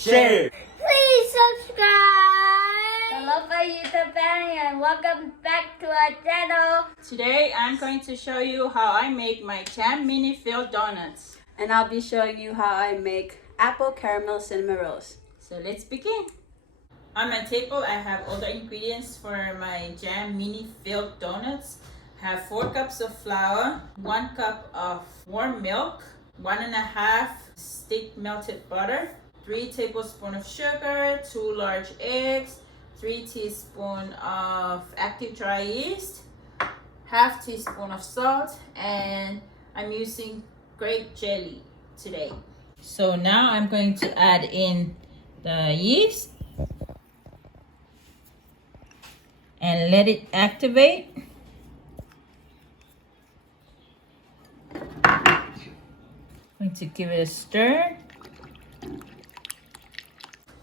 share. Please subscribe. Hello, my YouTube family, and welcome back to our channel. Today I'm going to show you how I make my jam mini filled donuts. And I'll be showing you how I make apple caramel cinnamon rolls. So let's begin. On my table I have all the ingredients for my jam mini filled donuts. I have 4 cups of flour, 1 cup of warm milk, 1.5 stick melted butter, 3 tablespoons of sugar, 2 large eggs, 3 teaspoons of active dry yeast, half teaspoon of salt, and I'm using grape jelly today. So now I'm going to add in the yeast and let it activate. Going to give it a stir.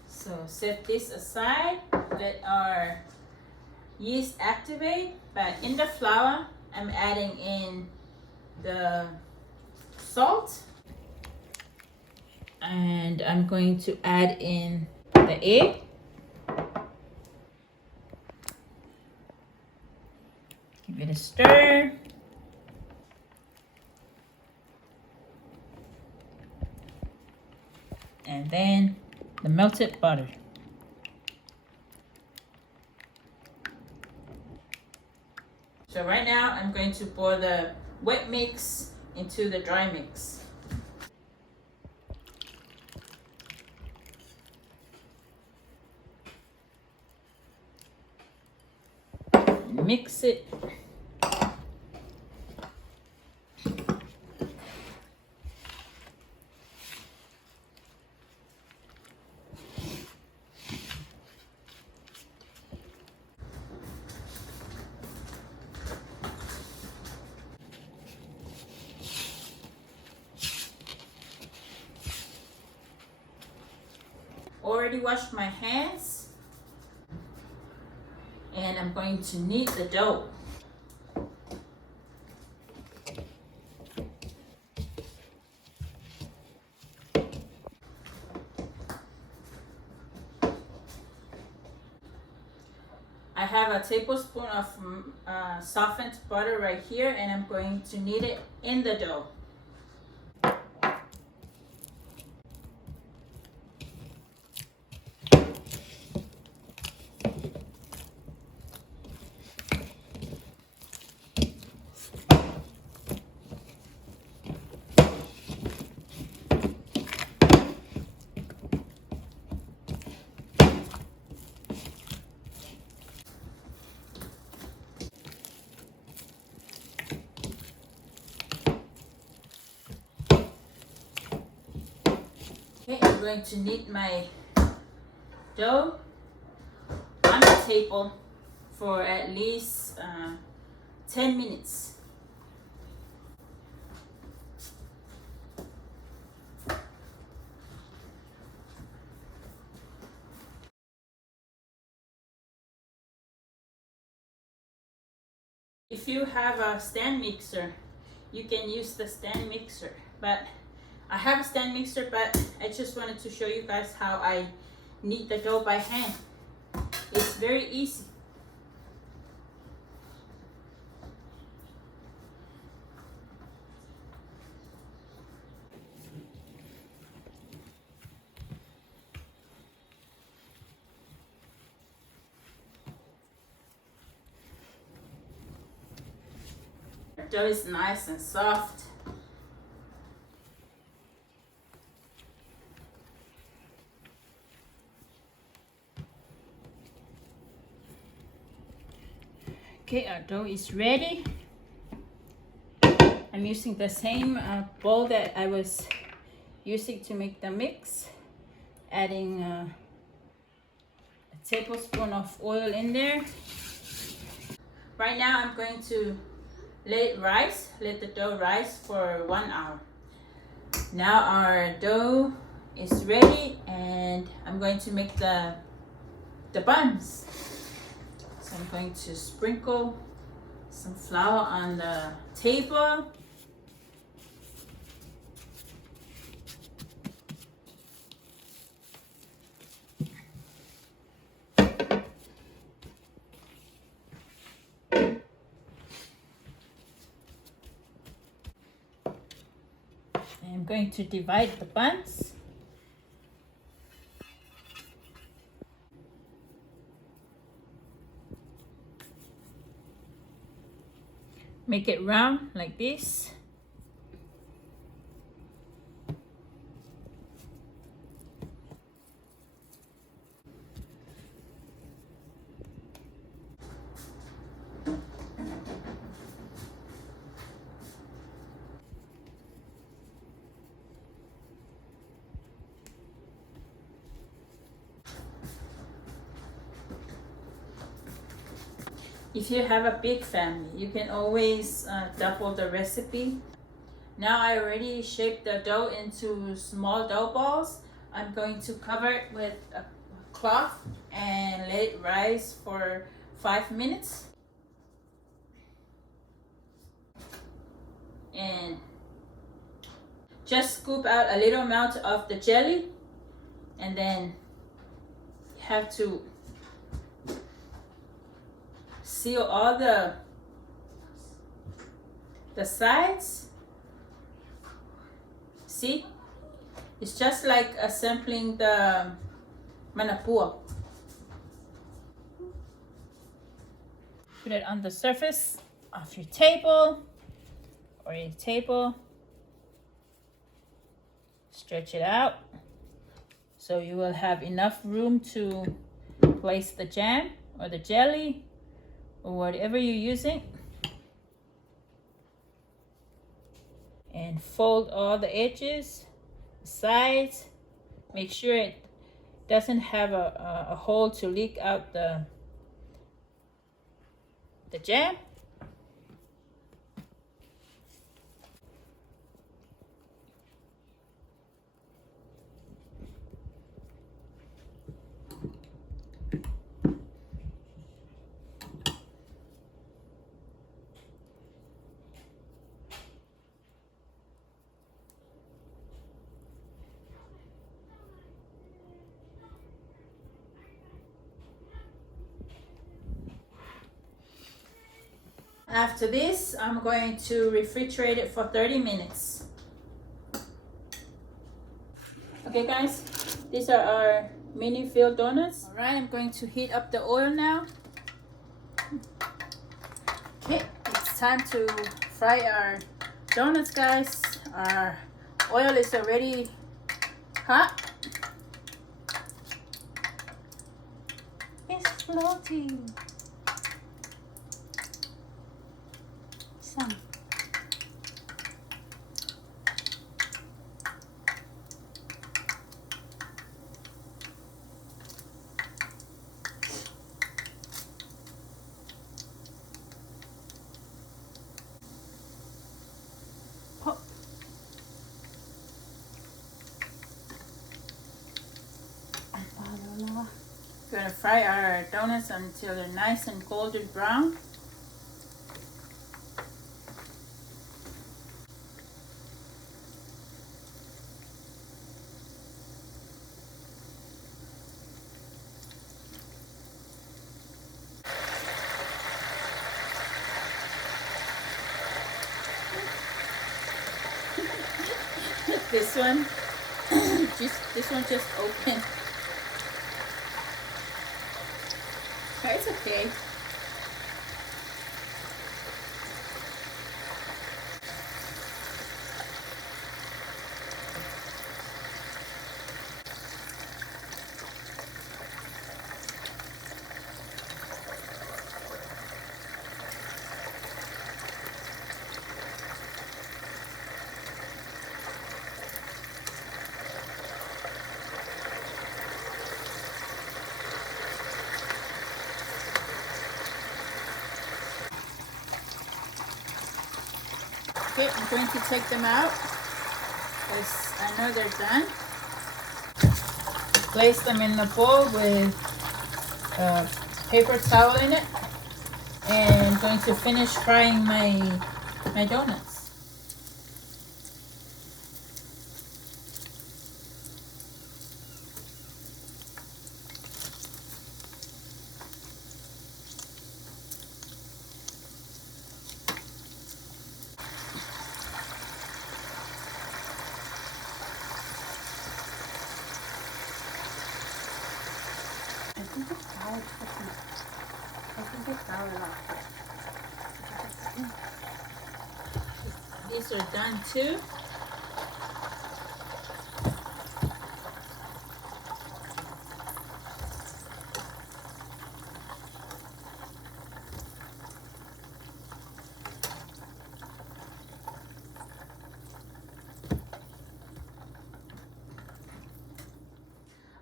So set this aside, let our yeast activate. But in the flour, I'm adding in the salt. And I'm going to add in the egg. Give it a stir. And then the melted butter. So right now I'm going to pour the wet mix into the dry mix. Mix it. Already washed my hands, and I'm going to knead the dough. I have a tablespoon of softened butter right here, and I'm going to knead it in the dough. Okay, I'm going to knead my dough on the table for at least 10 minutes. If you have a stand mixer, you can use the stand mixer, but I have a stand mixer, but I just wanted to show you guys how I knead the dough by hand. It's very easy. The dough is nice and soft. Okay, our dough is ready. I'm using the same bowl that I was using to make the mix. Adding a tablespoon of oil in there. Right now I'm going to let the dough rise for 1 hour. Now our dough is ready, and I'm going to make the buns. So I'm going to sprinkle some flour on the table. going to divide the buns. Make it round like this. If you have a big family, you can always double the recipe. Now I already shaped the dough into small dough balls. I'm going to cover it with a cloth and let it rise for 5 minutes. And just scoop out a little amount of the jelly, and then you have to seal all the sides. See, it's just like assembling the manapua. Put it on the surface of your table or your table. Stretch it out so you will have enough room to place the jam or the jelly or whatever you're using. And fold all the edges, sides. Make sure it doesn't have a hole to leak out the jam. After this, I'm going to refrigerate it for 30 minutes. Okay guys, these are our mini filled donuts. All right, I'm going to heat up the oil now. Okay, it's time to fry our donuts, guys. Our oil is already hot. It's floating. Some. Pop. We're gonna fry our donuts until they're nice and golden brown. This one, this one just opened. Oh, it's okay. Okay, I'm going to take them out because I know they're done. Place them in the bowl with a paper towel in it, and I'm going to finish frying my donuts. I think it's sour chicken. I think it's sour lobster. These are done too.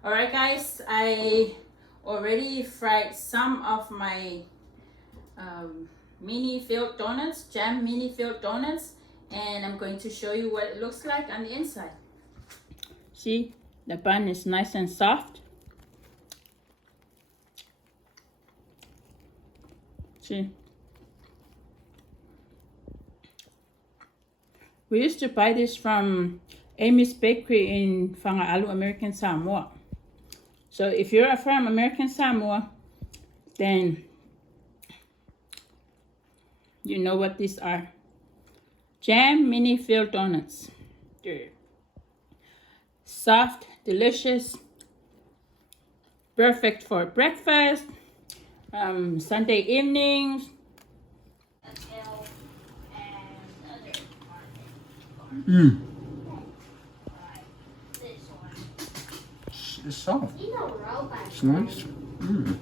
Alright guys, I already fried some of my mini filled donuts, jam mini filled donuts, and I'm going to show you what it looks like on the inside. See, the bun is nice and soft. See, we used to buy this from Amy's Bakery in Whangaʻalu, American Samoa. So if you're from American Samoa, then you know what these are. Jam mini filled donuts. They're soft, delicious, perfect for breakfast, Sunday evenings. Mm. It's soft. It's nice. Mm.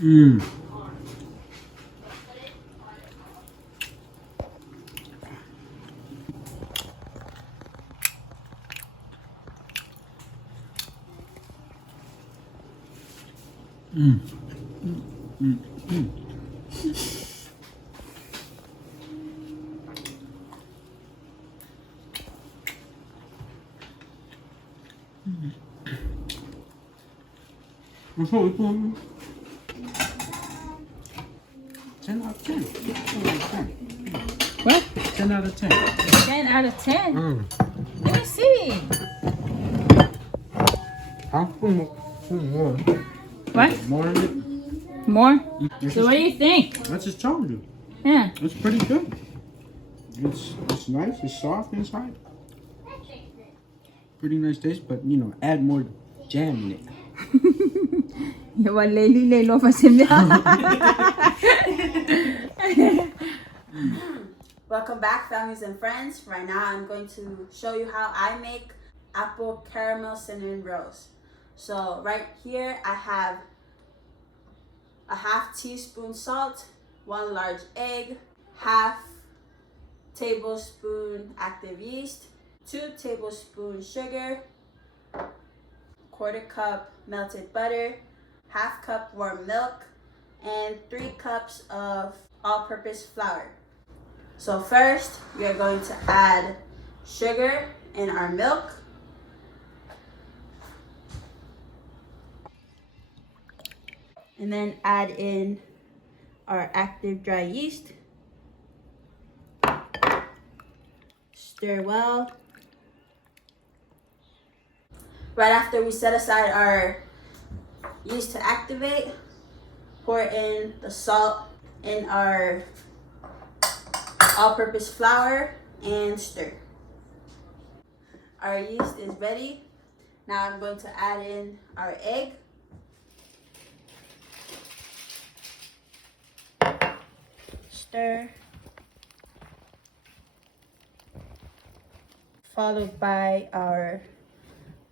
Mm. Mm. Mm. Mm. What's up? 10 out of 10. 10 out of 10. What? 10 out of 10. 10 out of 10. Mm. Let me see. Huh? More. What? More of it? More? It's So what do you think? I just told you. Yeah. It's pretty good. It's nice. It's soft inside. Pretty nice taste, but you know, add more jam in it. Welcome back, families and friends. Right now I'm going to show you how I make apple caramel cinnamon rolls. So right here I have a half teaspoon salt, 1 large egg, half tablespoon active yeast, 2 tablespoons sugar, 1/4 cup melted butter, half cup warm milk, and 3 cups of all-purpose flour. So first, we are going to add sugar in our milk. And then add in our active dry yeast. Stir well. Right after we set aside our yeast to activate, pour in the salt in our all-purpose flour and stir. Our yeast is ready. Now I'm going to add in our egg. Stir. Followed by our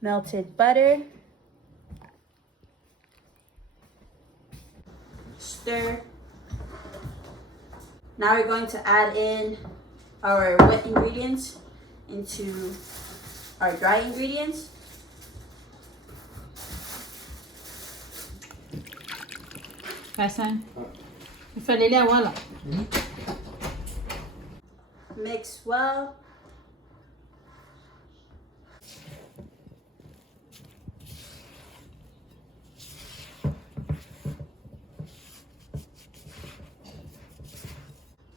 melted butter. Stir. Now we're going to add in our wet ingredients into our dry ingredients. Hassan. Mix well.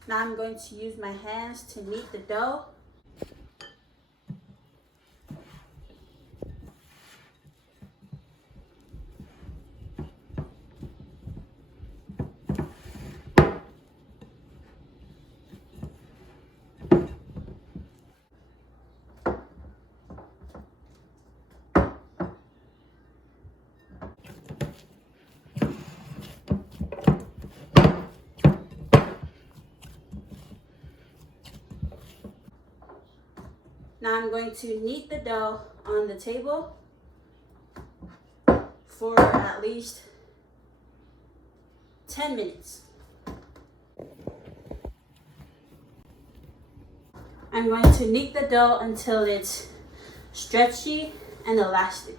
Now I'm going to use my hands to knead the dough. Now I'm going to knead the dough on the table for at least 10 minutes. I'm going to knead the dough until it's stretchy and elastic.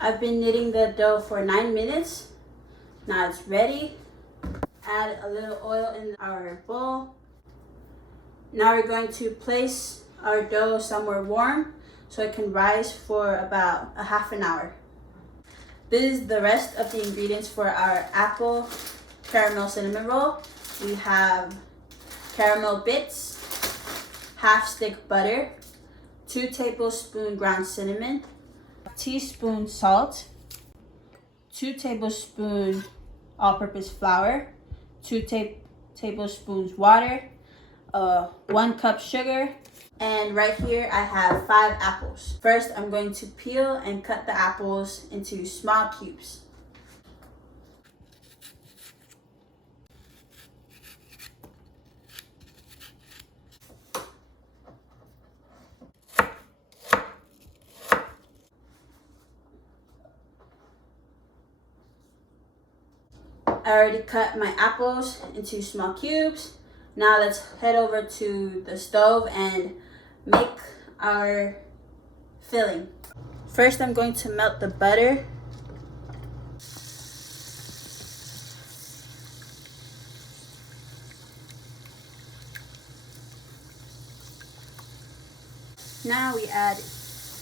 I've been kneading the dough for 9 minutes. Now it's ready. Add a little oil in our bowl. Now we're going to place our dough somewhere warm so it can rise for about a half an hour. This is the rest of the ingredients for our apple caramel cinnamon roll. We have caramel bits, half stick butter, 2 tablespoons ground cinnamon, teaspoon salt, 2 tablespoons all-purpose flour, 2 tablespoons water, 1 cup sugar, and right here I have 5 apples. First, I'm going to peel and cut the apples into small cubes. I already cut my apples into small cubes. Now let's head over to the stove and make our filling. First, I'm going to melt the butter. Now we add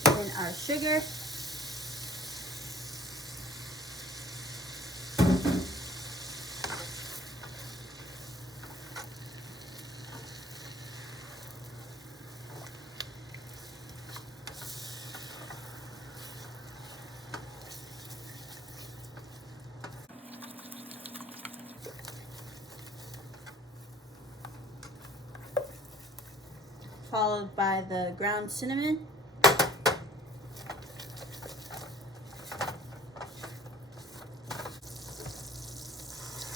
in our sugar. Followed by the ground cinnamon.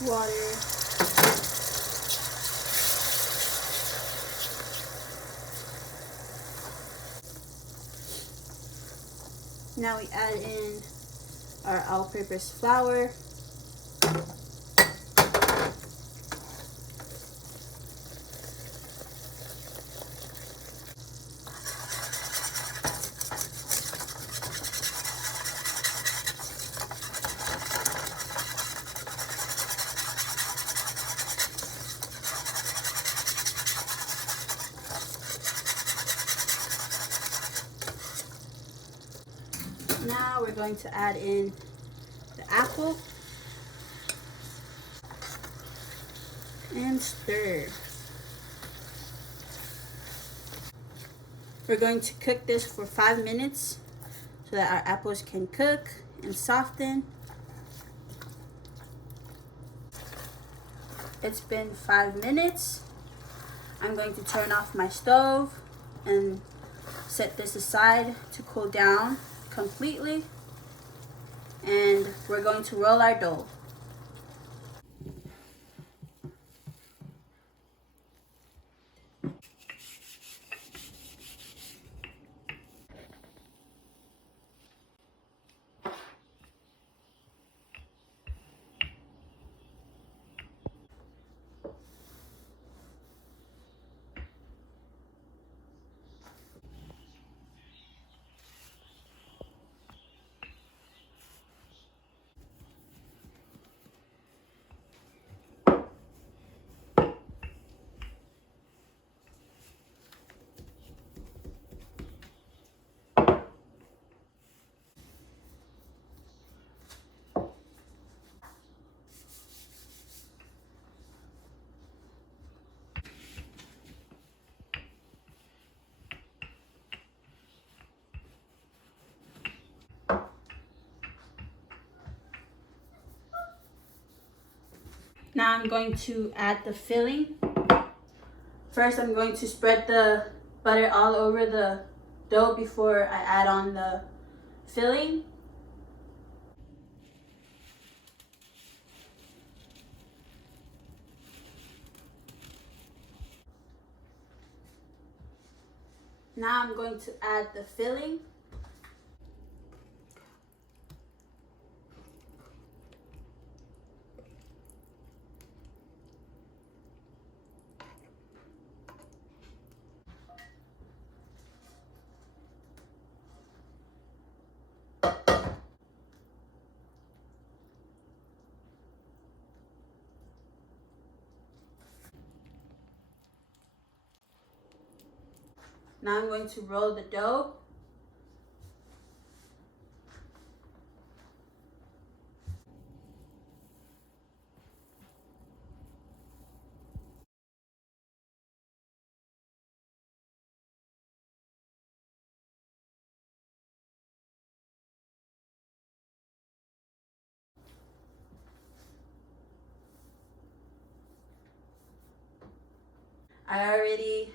Water. Now we add in our all-purpose flour. Now we're going to add in the apple and stir. We're going to cook this for 5 minutes so that our apples can cook and soften. It's been 5 minutes. I'm going to turn off my stove and set this aside to cool down completely, and we're going to roll our dough. Now I'm going to add the filling. First, I'm going to spread the butter all over the dough before I add on the filling. Now I'm going to add the filling. Now I'm going to roll the dough. I already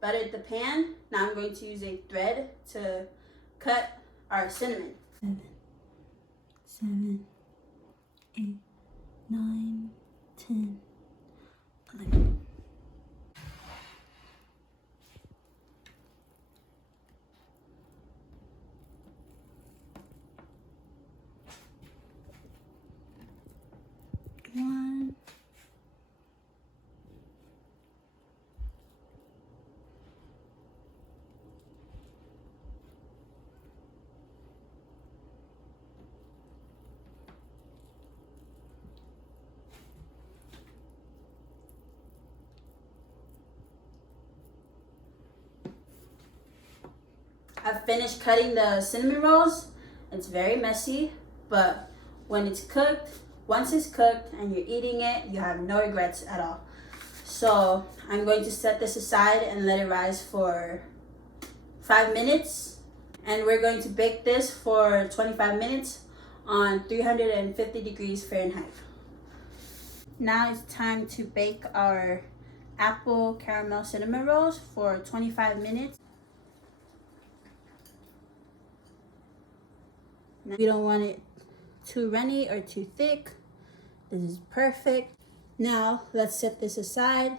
buttered the pan. Now I'm going to use a thread to cut our cinnamon. 7, 8, 9, 10, 11. One. I've finished cutting the cinnamon rolls. It's very messy, but when it's cooked, once it's cooked and you're eating it, you have no regrets at all. So I'm going to set this aside and let it rise for 5 minutes. And we're going to bake this for 25 minutes on 350 degrees Fahrenheit. Now it's time to bake our apple caramel cinnamon rolls for 25 minutes. We don't want it too runny or too thick. This is perfect. Now let's set this aside,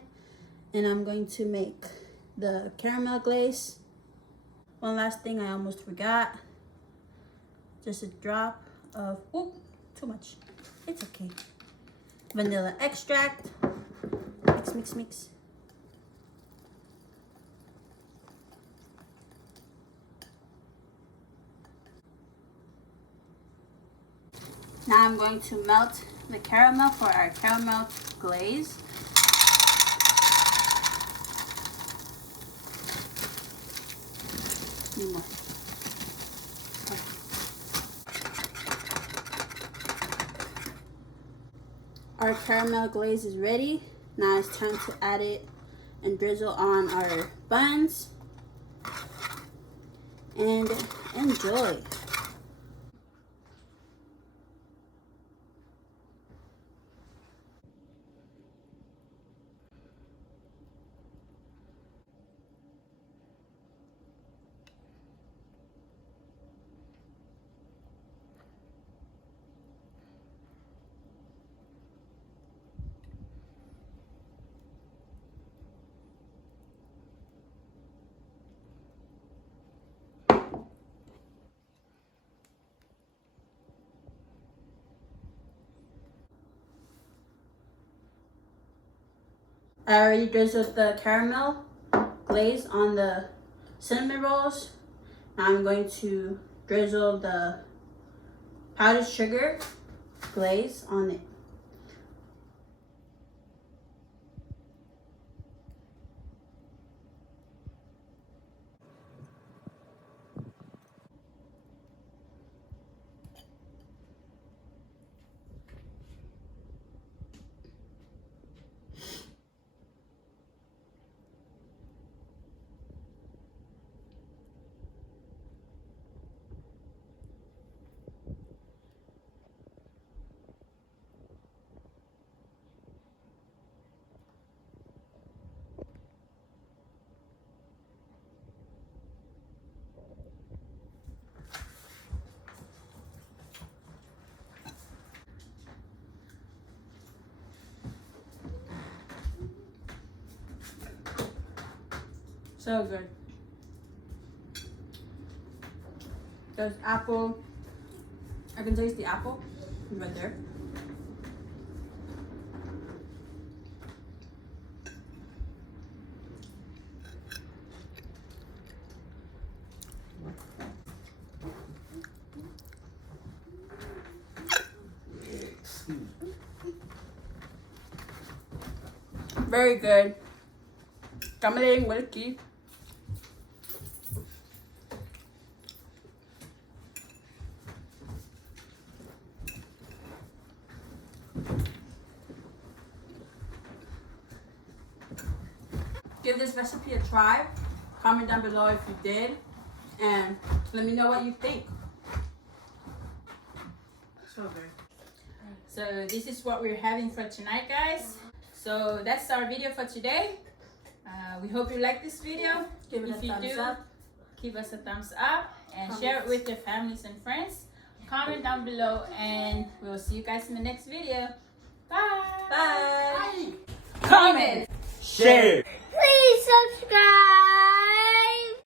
and I'm going to make the caramel glaze. One last thing I almost forgot. Just a drop of, too much. It's okay. Vanilla extract. Mix, mix, mix. Now I'm going to melt the caramel for our caramel glaze. Need more. Okay. Our caramel glaze is ready. Now it's time to add it and drizzle on our buns. And enjoy. I already drizzled the caramel glaze on the cinnamon rolls. Now I'm going to drizzle the powdered sugar glaze on it. So good. There's apple. I can taste the apple right there. Very good. Kamaling Wilkie. Give this recipe a try. Comment down below if you did. And let me know what you think. So good. So this is what we're having for tonight, guys. So that's our video for today. We hope you like this video. Give it If a you thumbs do, up. give us a thumbs up and share it with your families and friends. Comment down below and we'll see you guys in the next video. Bye. Bye. Comment. Share. Please subscribe.